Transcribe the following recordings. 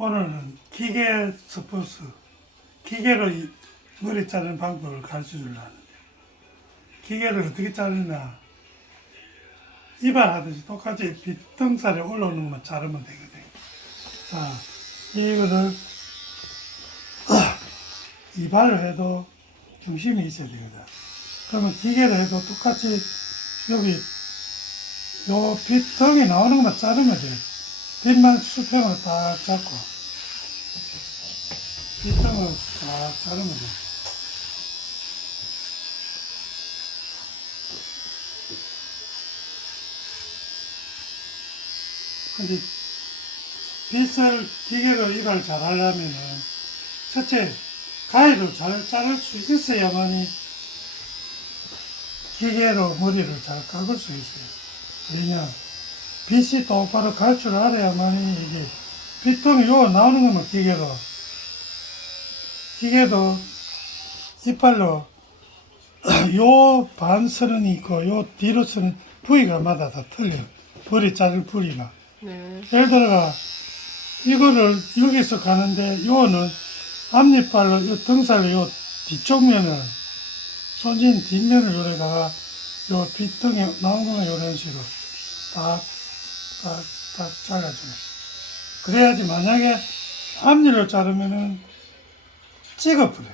오늘은 기계 스포츠, 기계로 이 머리 자르는 방법을 가르쳐 주려고 하는데, 기계를 어떻게 자르냐, 이발하듯이 똑같이 빗등살에 올라오는 것만 자르면 되거든요. 자, 이거를, 이발을 해도 중심이 있어야 되거든. 그러면 기계를 해도 똑같이 여기 요 빗등이 나오는 것만 자르면 돼. 빗만 수평을 딱 잡고 빗등을 딱 자르면 돼. 근데 빗을 기계로 이발 잘 하려면은 첫째 가위로 잘 자를 수 있어야만이 기계로 머리를 잘 깎을 수 있어요. 왜냐 빛이 똑바로 갈 줄 알아야만이 이게 빗통이 요 나오는 것만 기계로. 기계도 이빨로 요 반선이 있고 요 뒤로 쓰는 부위가마다 다 틀려 머리 자를 부위가. 네. 예를 들어가 이거를 여기서 가는데 요는 앞니빨로 요 등살로 요 뒤쪽 면을 손진 뒷면을 요래다가 요 빗등에 나오는 건 요런 식으로 딱, 딱, 딱 잘라주는 그래야지 만약에 앞니를 자르면은 찍어버려.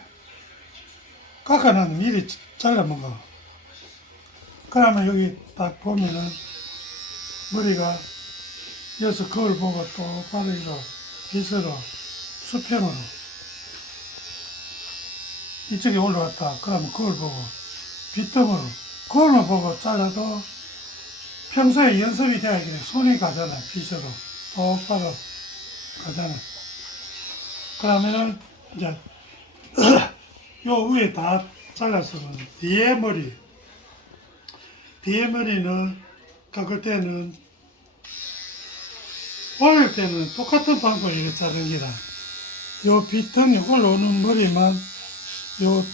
깎아놔도 미리 잘라먹어. 그러면 여기 딱 보면은 머리가 여기서 거울 보고 똑바로 이거 빗으로 수평으로 이쪽에 올라왔다. 그러면 거울 보고 빗등으로 거울만 보고 잘라도 평소에 연습이 돼야겠네. 손이 가잖아. 빗으로 똑바로 가잖아. 그러면은 이제 요 위에 다 잘랐으면 뒤에 머리 뒤에 머리는 깎을 때는 올릴 때는 똑같은 방법으로 자르는 기라 요 빗등이 올라오는 머리만 요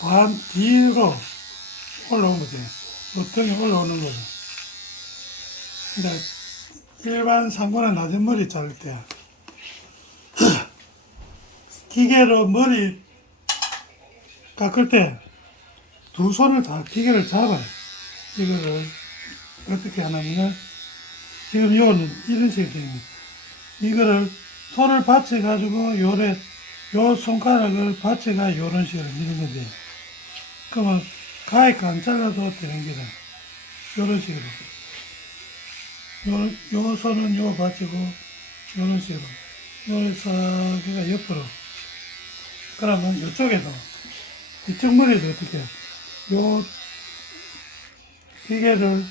반 뒤로 올라오면 돼. 요 등이 올라오는 거죠. 근데 일반 상관에 낮은 머리 자를 때 기계로 머리 깎을 때 두 손을 다 기계를 잡아요. 이거를 어떻게 하냐면 지금 요는 이런 있는 이거를 손을 받쳐 가지고 요래 요 손가락을 받쳐가 요런 식으로 미는 건데 그러면 가위가 안 잘라도 되는 게다. 요런 식으로 요, 요 손은 요 받치고 요런 식으로. 요래서 그가 옆으로. 그러면 요쪽에도 이쪽 머리도 어떻게 해? 요? 기계를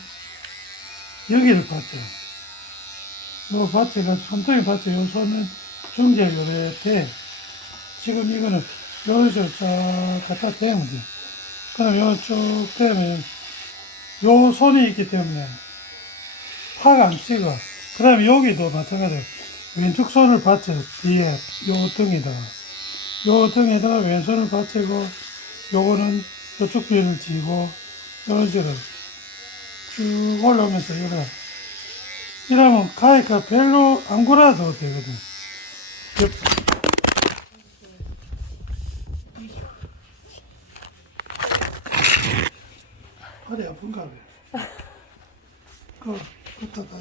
여기를 받쳐요. 요 받쳐가 손등에 받쳐 요 손은 중재 요래 돼 지금 이거는 요런 식으로 쫙 갖다 대면 돼 그럼 요쭉 대면 요 손이 있기 때문에 파가 안 찍어. 그 다음에 여기도 마찬가지로 왼쪽 손을 받쳐. 뒤에 요 등에다가 요 등에다가 왼손을 받치고 요거는 요쪽 비를 쥐고 요런 식으로 쭉 올라오면서 이래. 이러면 가위가 별로 안 골아도 되거든. 요- 팔이 아픈가 봐. 그 っと、な。